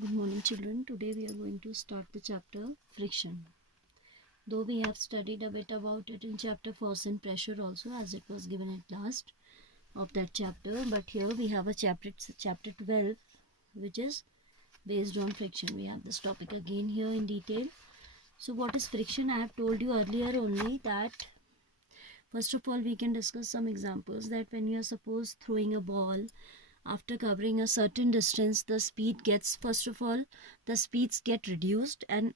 Good morning, children. Today we are going to start the chapter friction. Though we have studied a bit about it in chapter force and pressure also, as it was given at last of that chapter, but here we have a chapter 12, which is based on friction. We have this topic again here in detail. So what is friction? I have told you earlier only that first of all we can discuss some examples, that when you are suppose throwing a ball, after covering a certain distance, the speed gets, first of all, the speeds get reduced and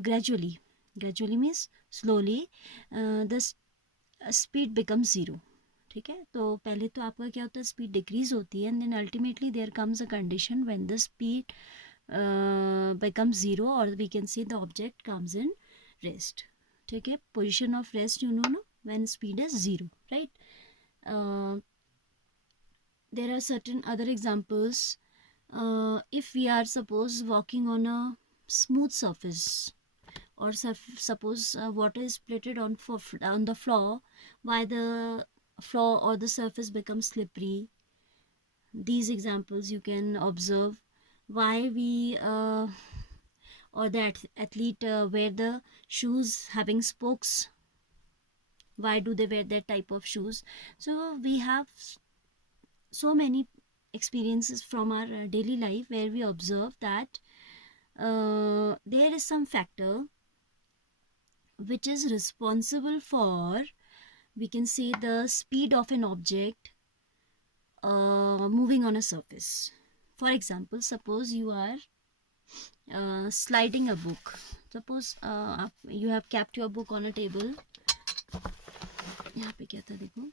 gradually means slowly, the speed becomes zero. ठीक है, तो पहले तो आपका क्या होता है, speed decreases होती है, and then ultimately there comes a condition when the speed becomes zero, or we can say the object comes in rest. ठीक है, position of rest you know when speed is zero, right? There are certain other examples. If we are suppose walking on a smooth surface, or suppose water is splattered on the floor, why the floor or the surface becomes slippery. These examples you can observe. Why we or the athlete wear the shoes having spokes. Why do they wear that type of shoes? So we have so many experiences from our daily life where we observe that there is some factor which is responsible for, we can say, the speed of an object moving on a surface. For example, suppose you are sliding a book. Suppose you have kept your book on a table. यहाँ पे क्या था देखो.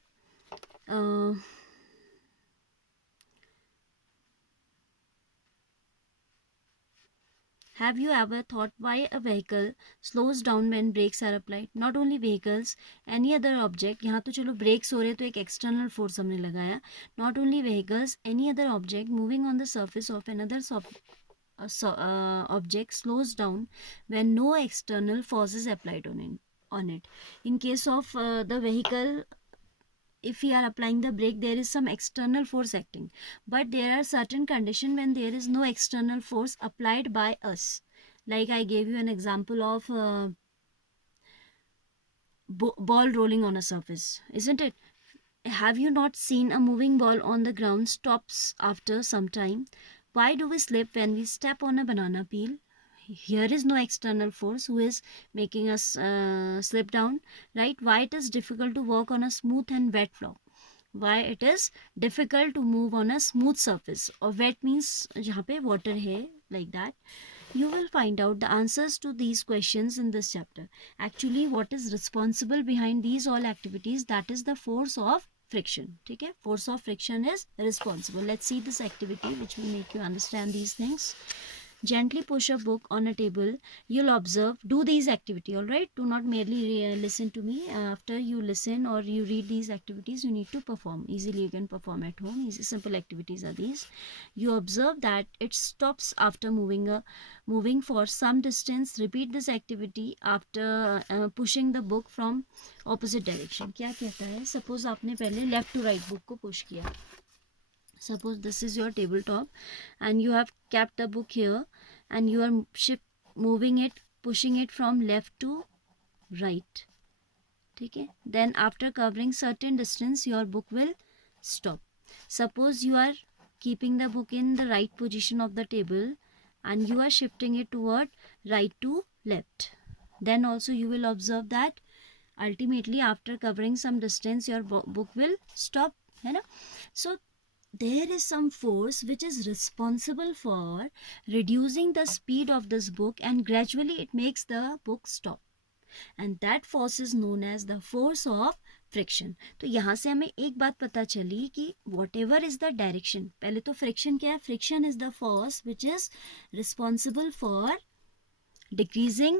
Have you ever thought why a vehicle slows down when brakes are applied? Not only vehicles, any other object. यहाँ तो चलो brakes हो रहे तो एक external force हमने लगाया. Not only vehicles, any other object moving on the surface of another object slows down when no external force is applied on it. In case of the vehicle, if we are applying the brake, there is some external force acting, but there are certain conditions when there is no external force applied by us. Like I gave you an example of ball rolling on a surface, isn't it? Have you not seen a moving ball on the ground stops after some time? Why do we slip when we step on a banana peel? Here is no external force who is making us slip down, right? Why it is difficult to walk on a smooth and wet floor? Why it is difficult to move on a smooth surface, or wet means जहाँ पे water है, like that. You will find out the answers to these questions in this chapter. Actually, what is responsible behind these all activities? That is the force of friction. ठीक है, force of friction is responsible. Let's see this activity which will make you understand these things. Gently push a book on a table. You'll observe. Do these activity, all right? Do not merely listen to me. After you listen or you read these activities, you need to perform. Easily you can perform at home. Easy, simple activities are these. You observe that it stops after moving for some distance. Repeat this activity after pushing the book from opposite direction. क्या कहता है? Suppose आपने पहले left to right book को push किया. Suppose this is your tabletop and you have kept the book here and you are moving it, pushing it from left to right. Okay? Then after covering certain distance, your book will stop. Suppose you are keeping the book in the right position of the table and you are shifting it toward right to left. Then also you will observe that ultimately after covering some distance, your book will stop. है ना? So there is some force which is responsible for reducing the speed of this book, and gradually it makes the book stop, and that force is known as the force of friction. तो यहाँ से हमें एक बात पता चली कि whatever is the direction, पहले तो friction क्या है? Friction is the force which is responsible for decreasing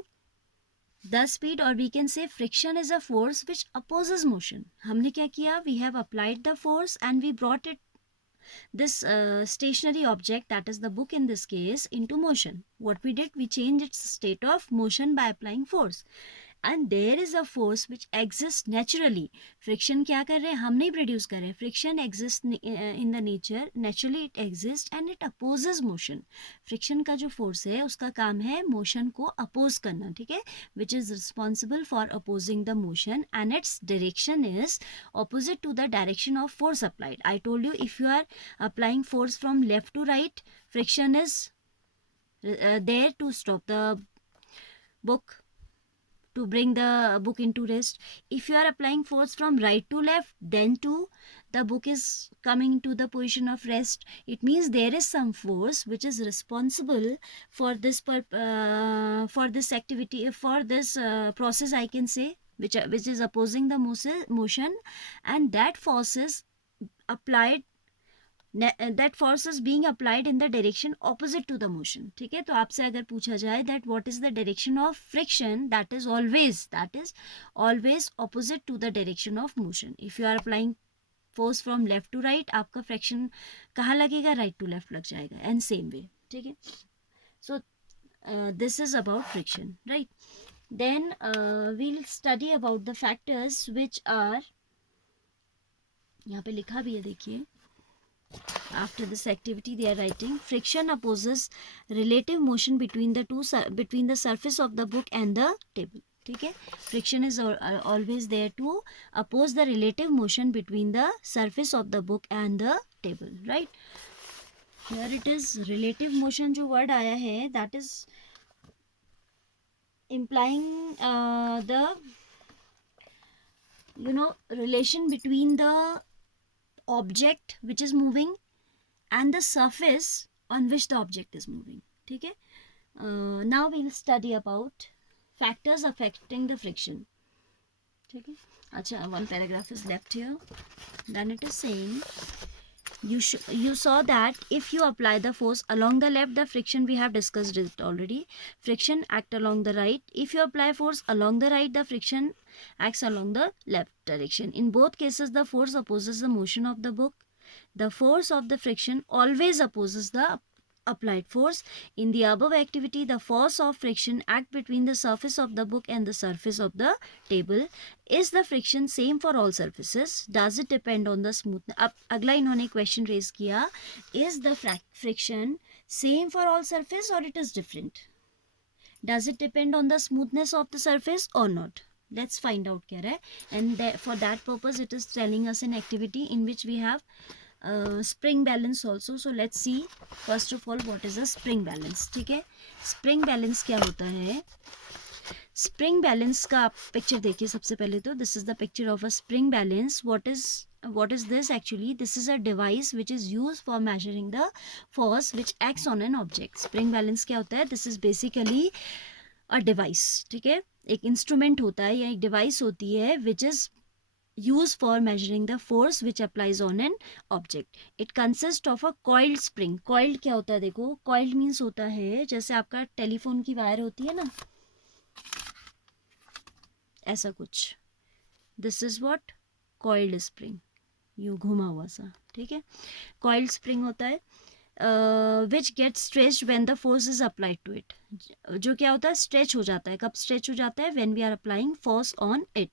the speed, or we can say friction is a force which opposes motion. हमने क्या किया? We have applied the force and we brought this stationary object, that is the book in this case, into motion. What we did, we changed its state of motion by applying force, and there is a force which exist naturally. Friction क्या कर रहे हैं, हम नहीं produce कर रहे हैं. Friction exist in the nature, naturally it exist and it opposes motion. Friction का जो फोर्स है उसका काम है मोशन को अपोज करना, ठीक है, which is responsible for opposing the motion and its direction is opposite to the direction of force applied. I told you if you are applying force from left to right, friction is there to stop the book, to bring the book into rest. If you are applying force from right to left, then too the book is coming to the position of rest. It means there is some force which is responsible for this for this activity, for this process, I can say, which is opposing the motion, and that force is applied, that force is being applied in the direction opposite to the motion. ठीक है, तो आपसे अगर पूछा जाए that what is the direction of friction, that is always opposite to the direction of motion. If you are applying force from left to right, आपका friction कहाँ लगेगा, right to left लग जाएगा, and same way. ठीक है, so this is about friction, right? Then we'll study about the factors which are, यहाँ पे लिखा भी है देखिए. After this activity they are writing friction opposes relative motion between the surface of the book and the table. ठीक है, friction is always there to oppose the relative motion between the surface of the book and the table, right? Here it is relative motion जो word आया है, that is implying the relation between the object which is moving and the surface on which the object is moving. ठीक है, now we will study about factors affecting the friction. ठीक है, अच्छा, one paragraph is left here. Then it is saying you saw that if you apply the force along the left, the friction, we have discussed it already, friction act along the right. If you apply force along the right, the friction acts along the left direction. In both cases the force opposes the motion of the book. The force of the friction always opposes the applied force. In the above activity, the force of friction act between the surface of the book and the surface of the table. Is the friction same for all surfaces? Does it depend on the smoothness? अब अगला इन्होंने question raise किया, is the friction same for all surface or it is different? Does it depend on the smoothness of the surface or not? Let's find out क्या है, and for that purpose it is telling us an activity in which we have spring balance also. So let's see first of all what is a spring balance. ठीक है, spring balance क्या होता है? spring balance का आप picture देखिए सबसे पहले तो. this is the picture of a spring balance. what is this actually? This is a device which is used for measuring the force which acts on an object. spring balance क्या होता है? this is basically a device. ठीक है, एक instrument होता है या एक डिवाइस होती है which is used for measuring the force which applies on an object. It consists of a coiled spring. coiled क्या होता है? देखो, coiled means होता है जैसे आपका टेलीफोन की वायर होती है ना, ऐसा कुछ. this is what coiled spring, यूँ घुमा हुआ सा. ठीक है, coiled spring होता है which gets stretched when the force is applied to it. जो क्या होता है? stretch हो जाता है. कब stretch हो जाता है? when we are applying force on it.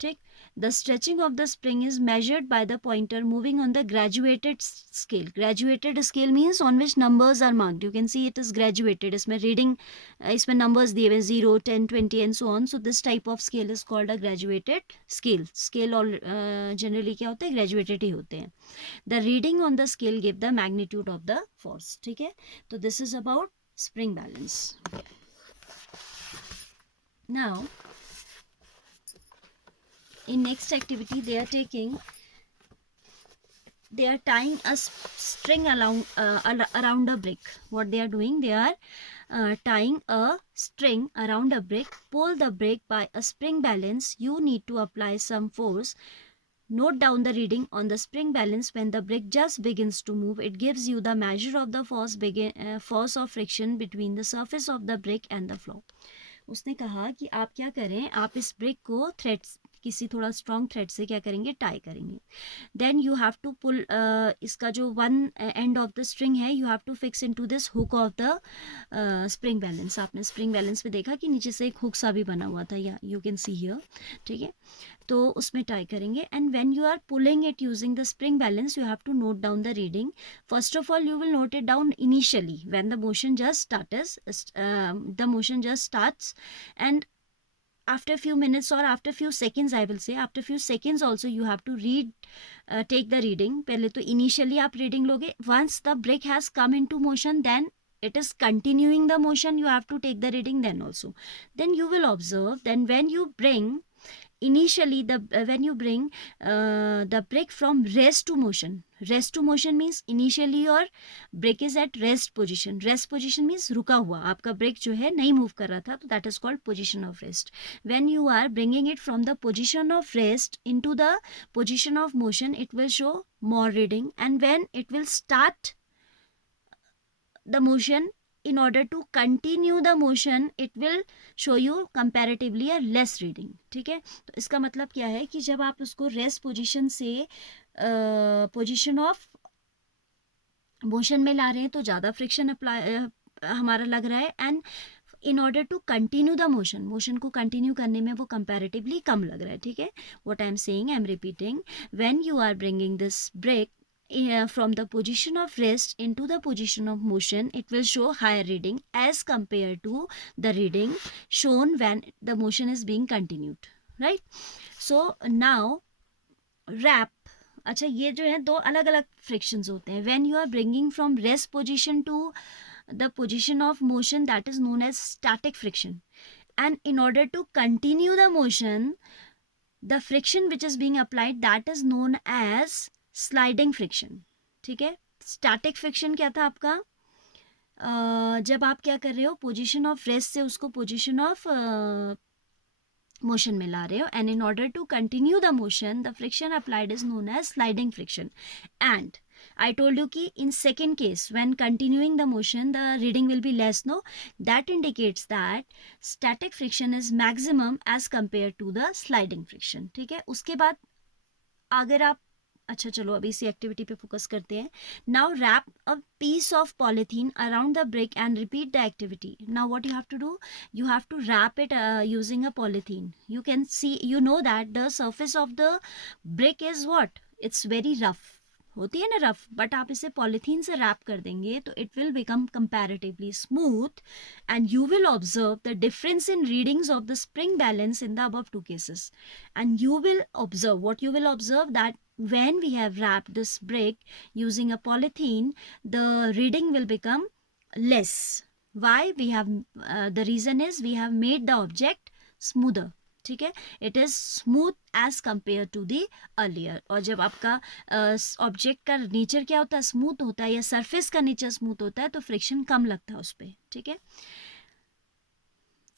ठीक, the stretching of the spring is measured by the pointer moving on the graduated scale. graduated scale means on which numbers are marked. You can see it is graduated. इसमें reading, इसमें numbers दिए हुए 0, 10, 20 and so on. So this type of scale is called a graduated scale. scale all generally क्या होते हैं? graduated ही होते हैं. the reading on the scale give the magnitude of the force. ठीक है, तो this is about spring balance. now in next activity they are tying a string around a brick. what they are doing, they are tying a string around a brick. Pull the brick by a spring balance. You need to apply some force. Note down the reading on the spring balance when the brick just begins to move. It gives you the measure of the force of friction between the surface of the brick and the floor. उसने कहा कि आप क्या करें, आप इस brick को किसी थोड़ा स्ट्रॉन्ग थ्रेड से क्या करेंगे, टाई करेंगे. Then you have to pull, इसका जो one end of the string है you have to fix into this hook of the spring balance. आपने स्प्रिंग बैलेंस में देखा कि नीचे से एक हुक सा भी बना हुआ था, या यू कैन सी हियर. ठीक है, तो उसमें टाई करेंगे. And when you are pulling it using the spring balance you have to note down the reading. First of all you will note it down initially when the motion just starts, and after few minutes or after few seconds, I will say after few seconds also you have to take the reading. पहले तो initially आप reading लोगे. Once the brake has come into motion, then it is continuing the motion, you have to take the reading then also. Then you will observe, then when you bring initially when you bring the brake from rest to motion means initially your brake is at rest position means रुका हुआ, आपका break जो है नहीं move कर रहा था, तो that is called position of rest. When you are bringing it from the position of rest into the position of motion, it will show more reading, and when it will start the motion, in order to continue the motion it will show you comparatively a less reading. ठीक है, तो इसका मतलब क्या है कि जब आप उसको रेस्ट पोजीशन से पोजीशन ऑफ मोशन में ला रहे हैं तो ज़्यादा फ्रिक्शन अप्लाई हमारा लग रहा है, and in order to continue the motion को कंटिन्यू करने में वो कंपैरेटिवली कम लग रहा है. ठीक है, what I am saying, I am repeating, when you are bringing this brick from the position of rest into the position of motion, it will show higher reading as compared to the reading shown when the motion is being continued, right? So now wrap. अच्छा, ये जो है दो अलग अलग frictions होते हैं. when you are bringing from rest position to the position of motion, that is known as static friction, and in order to continue the motion, the friction which is being applied, that is known as sliding friction. ठीक है, static friction क्या था आपका, जब आप क्या कर रहे हो, पोजीशन ऑफ रेस्ट से उसको पोजीशन ऑफ मोशन में ला रहे हो, and in order to continue the motion the friction applied is known as sliding friction. And I told you कि in second case when continuing the motion the reading will be less, no, that indicates that static friction is maximum as compared to the sliding friction. ठीक है, उसके बाद अगर आप, अच्छा चलो अभी इसी एक्टिविटी पे फोकस करते हैं. Now wrap a piece of polythene around the brick and repeat the activity. Now what you have to do, you have to wrap it using a polythene. You can see, you know that the surface of the brick is what, it's very rough, होती है ना rough, but आप इसे polythene से rap कर देंगे तो it will become comparatively smooth, and you will observe the difference in readings of the spring balance in the above two cases. And you will observe, what you will observe, that when we have wrapped this brake using a polythene, the reading will become less. Why? We have the reason is we have made the object smoother. ठीक है, it is smooth as compared to the earlier. और जब आपका object का nature क्या होता है, smooth होता है, या सरफेस का नेचर स्मूथ होता है, तो फ्रिक्शन कम लगता है उस पर. ठीक है,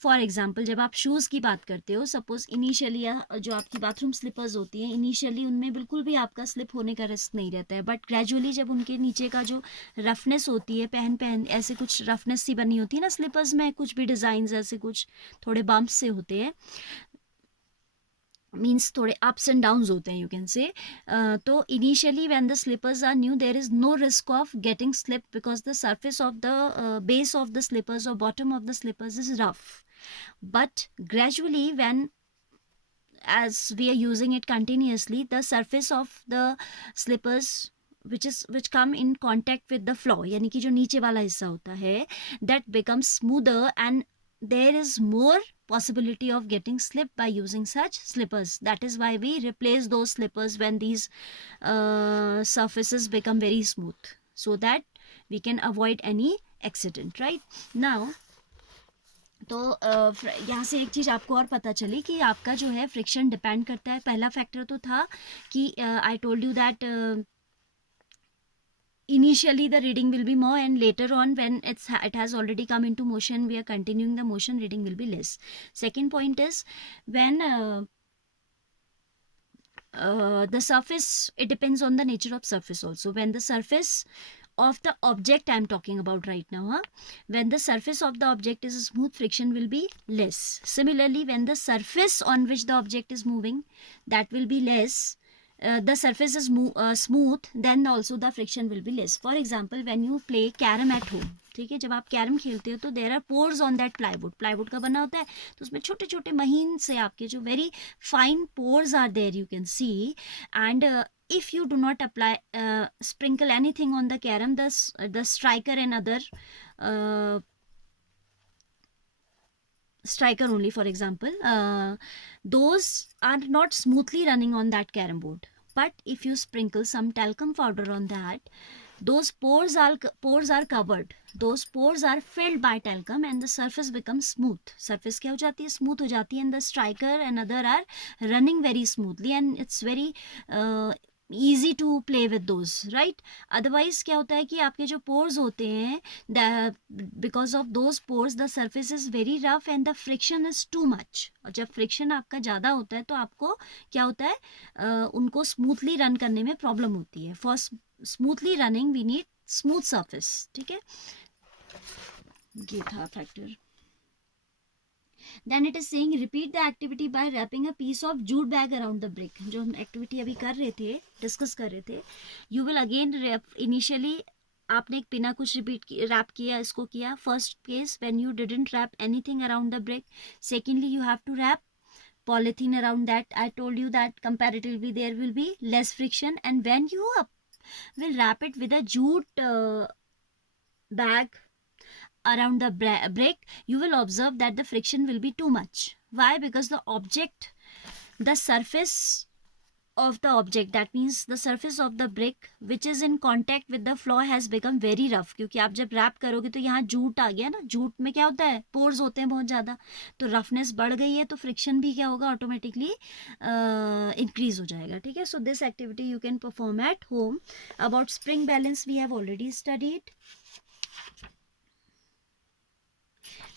फॉर एग्जाम्पल जब आप शूज़ की बात करते हो, सपोज इनिशियली जो आपकी बाथरूम स्लीपर्स होती हैं, इनिशियली उनमें बिल्कुल भी आपका स्लिप होने का रिस्क नहीं रहता है, बट ग्रेजुअली जब उनके नीचे का जो रफनेस होती है, पहन ऐसे कुछ रफनेस सी बनी होती है ना स्लीपर्स में, कुछ भी डिज़ाइंस ऐसे कुछ थोड़े बम्प्स से होते हैं, मीन्स थोड़े अप्स एंड डाउन्स होते हैं, यू कैन से. तो initially when the sleepers are new there is no risk of getting slip because the surface of the base of the sleepers और bottom of the sleepers is rough. But gradually when as we are using it continuously, the surface of the slippers which come in contact with the floor, यानी कि जो नीचे वाला हिस्सा होता है, that becomes smoother and there is more possibility of getting slip by using such slippers. That is why we replace those slippers when these surfaces become very smooth, so that we can avoid any accident, right? Now तो यहाँ से एक चीज़ आपको और पता चली कि आपका जो है फ्रिक्शन डिपेंड करता है. पहला फैक्टर तो था कि I told you that initially the reading will be more, and later on when it has already come into motion, we are continuing the motion, reading will be less. Second point is when the surface, it depends on the nature of surface also. When the surface of the object I'm talking about right now. When the surface of the object is smooth, friction will be less. Similarly, when the surface on which the object is moving, that will be less, the surface is smooth, then also the friction will be less. For example, when you play carom at home, ठीक है, जब आप carrom खेलते हो तो there are pores on that plywood, plywood का बना होता है, तो उसमें छोटे छोटे महीन से आपके जो very fine pores are there, you can see. And if you do not apply sprinkle anything on the carom, the striker and other striker only, for example, those are not smoothly running on that carom board. But if you sprinkle some talcum powder on that, those pores are covered, those pores are filled by talcum, and the surface becomes smooth. Surface क्या हो जाती है, smooth हो जाती है, and the striker and other are running very smoothly, and it's very easy to play with those, right? Otherwise क्या होता है कि आपके जो pores होते हैं, because of those pores the surface is very rough and the friction is too much. और जब friction आपका ज़्यादा होता है तो आपको क्या होता है, उनको smoothly run करने में problem होती है. For smoothly running we need smooth surface. ठीक है, ये था factor. Then it is saying repeat the activity by wrapping a piece of jute bag around the brick. जो हम activity अभी कर रहे थे, discuss कर रहे थे, you will again wrap. Initially आपने एक बिना कुछ wrap किया, इसको किया. First case when you didn't wrap anything around the brick. Secondly you have to wrap polythene around that. I told you that comparatively there will be less friction, and when you will wrap it with a jute bag around the brick, you will observe that the friction will be too much. Why? Because the surface of the object, that means the surface of the brick which is in contact with the floor has become very rough. क्योंकि आप जब rap करोगे तो यहाँ jute आ गया ना, jute में क्या होता है, पोर्स होते हैं बहुत ज़्यादा, तो रफनेस बढ़ गई है, तो फ्रिक्शन भी क्या होगा, ऑटोमेटिकली इंक्रीज हो जाएगा. ठीक है, so this activity you can perform at home. About spring balance we have already studied.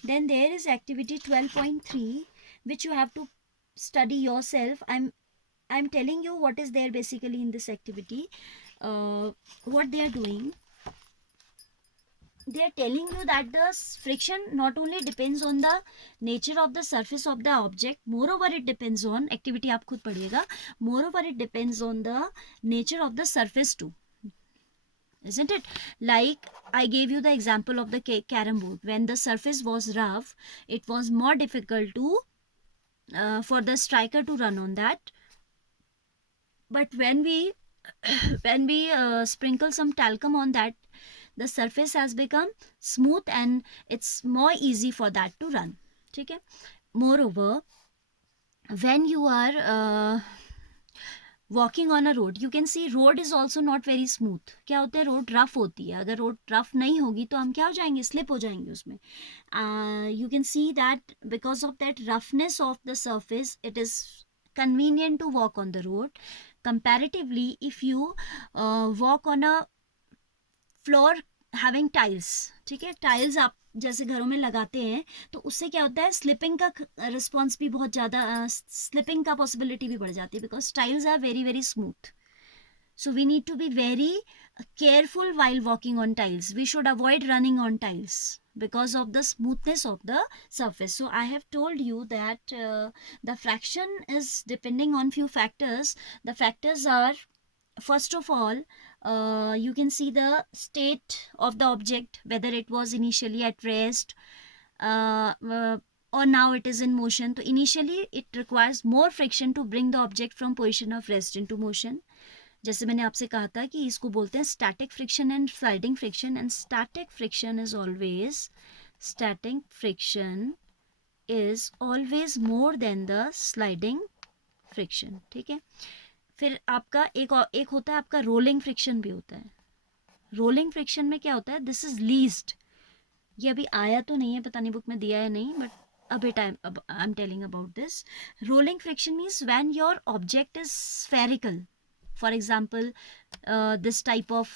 Then there is activity 12.3 which you have to study yourself. I'm telling you what is there basically in this activity. What they are doing, they are telling you that the friction not only depends on the nature of the surface of the object, moreover it depends on, activity आप खुद पढ़िएगा, moreover it depends on the nature of the surface too. Isn't it? Like I gave you the example of the carom board. When the surface was rough, it was more difficult to for the striker to run on that. But when we sprinkle some talcum on that, the surface has become smooth and it's more easy for that to run. ठीक है. Moreover, when you are walking on a road, you can C road is also not very smooth. क्या होता है, road rough होती है. अगर road rough नहीं होगी तो हम क्या हो जाएंगे, स्लिप हो जाएंगे उसमें. You can see that because of that roughness of the surface it is convenient to walk on the road. Comparatively, if you walk on a floor having tiles, ठीक है, टाइल्स आप जैसे घरों में लगाते हैं, तो उससे क्या होता है, स्लिपिंग का रिस्पॉन्स भी बहुत ज़्यादा, स्लिपिंग का पॉसिबिलिटी भी बढ़ जाती है, because tiles are very very smooth. So we need to be very careful while walking on tiles. We should avoid running on tiles because of the smoothness of the surface. So I have told you that the fraction is depending on few factors. The factors are, first of all, you can see the state of the object, whether it was initially at rest or now it is in motion. So initially it requires more friction to bring the object from position of rest into motion. जैसे मैंने आपसे कहा था कि इसको बोलते हैं static friction and sliding friction. And static friction is always more than the sliding friction. ठीक है, फिर आपका एक होता है आपका रोलिंग फ्रिक्शन भी होता है. रोलिंग फ्रिक्शन में क्या होता है, दिस इज लीस्ट. ये अभी आया तो नहीं है, पता नहीं बुक में दिया है नहीं, बट अभी time I am telling about this. Rolling friction means when your object is spherical. For example this type of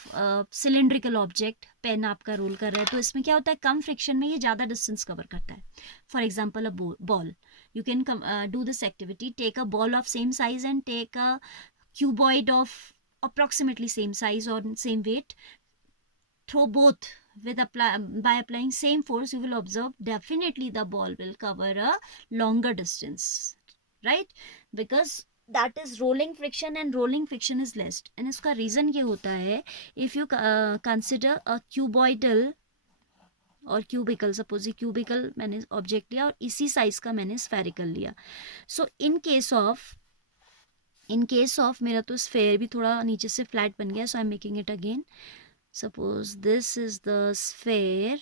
cylindrical object, pen आपका रोल कर रहा है, तो इसमें क्या होता है, कम फ्रिक्शन में ये ज़्यादा डिस्टेंस कवर करता है. For example a ball, you can do this activity. Take a ball of same size and take a cuboid of approximately same size or same weight. throw both by applying same force, you will observe definitely the ball will cover a longer distance, right? Because that is rolling friction and rolling friction is less. And इसका reason ये होता है, if you consider a cuboidal और cubicle, suppose ये cubicle मैंने object लिया और इसी साइज का मैंने स्फेरिकल लिया. सो इन केस ऑफ मेरा तो स्फेयर भी थोड़ा नीचे से फ्लैट बन गया, so I am making it again. Suppose this is the sphere,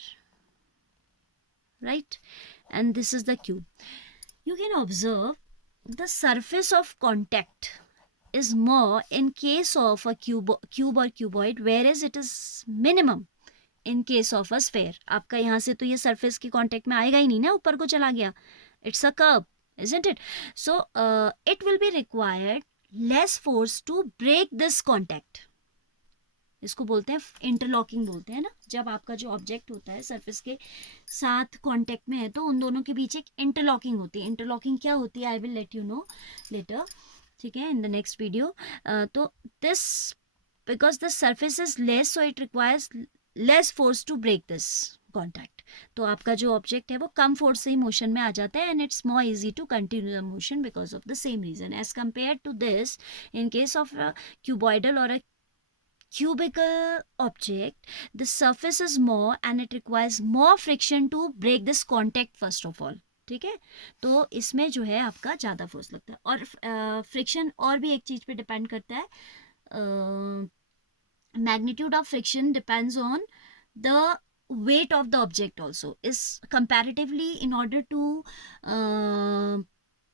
right, and this is the cube. You can observe the surface of contact is more in case of a cube or cuboid, whereas it is minimum in case of a sphere. आपका यहाँ से तो ये surface की contact में आएगा ही नहीं ना, ऊपर को चला गया. It's a curve, isn't it? So it will be required less force to break this contact. इसको बोलते हैं इंटरलॉकिंग बोलते हैं ना, जब आपका जो ऑब्जेक्ट होता है सरफेस के साथ कांटेक्ट में है तो उन दोनों के बीच एक इंटरलॉकिंग होती है. इंटरलॉकिंग क्या होती है, I will let you know later, ठीक है, इन द नेक्स्ट वीडियो. तो this because the surface is less, so it requires less force to break this contact. तो आपका जो ऑब्जेक्ट है वो कम फोर्स से ही मोशन में आ जाता है, and it's more easy to continue the motion because of the same reason as compare to this. In case of cuboidal और cubical object, the surface is more and it requires more friction to break this contact first of all. ठीक है, तो इसमें जो है आपका ज़्यादा force लगता है. और फ्रिक्शन और भी एक चीज़ पे डिपेंड करता है. Magnitude of friction depends on the weight of the object also. Is comparatively, in order to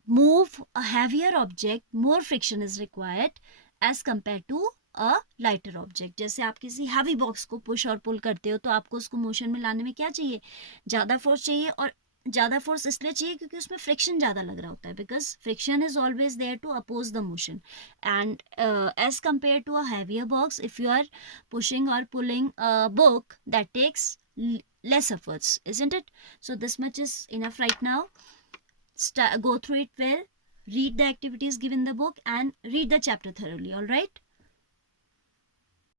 move a heavier object, more friction is required as compared to a lighter object. जैसे आप किसी heavy box को push और पुल करते हो तो आपको उसको मोशन में लाने में क्या चाहिए, ज़्यादा फोर्स चाहिए. और ज़्यादा फोर्स इसलिए चाहिए क्योंकि उसमें फ्रिक्शन ज़्यादा लग रहा होता है, because friction is always there to oppose the motion. And as compare to a heavier box, if you are pushing और pulling a book that takes less efforts, isn't it? So this much is enough right now. Go through it well, read the activities given in the book and read the chapter thoroughly. All right.